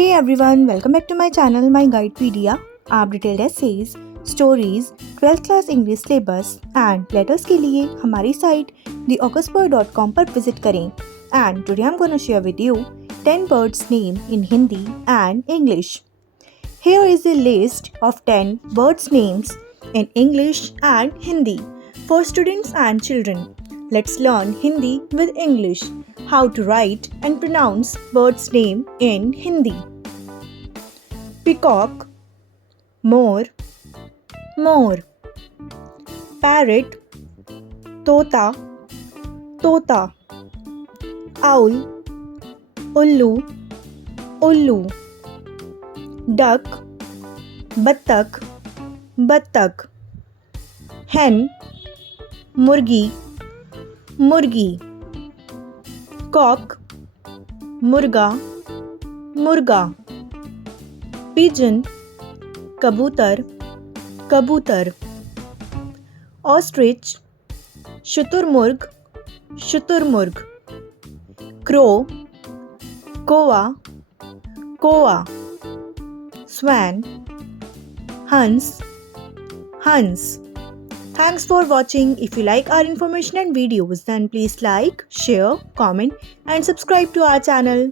Hey everyone, welcome back to my channel, my guide Pedia. आप detailed essays, stories, 12th class English syllabus and letters के लिए हमारी site theocuspur.com पर visit करें. And today I'm gonna share with you 10 birds name in Hindi and English. Here is a list of 10 birds names in English and Hindi for students and children. Let's learn Hindi with English. How to write and pronounce bird's name in Hindi. Peacock, more, more. Parrot, तोता, तोता. Owl, उल्लू, उल्लू. Duck, बत्तख, बत्तख. Hen, मुर्गी, मुर्गी. Cock, मुर्गा, मुर्गा. Pigeon, कबूतर, कबूतर. Ostrich, शुतुरमुर्ग, शुतुरमुर्ग. Crow, कौवा, कौवा. Swan, हंस, हंस. Thanks for watching. If you like our information and videos, then please like, share, comment and subscribe to our channel.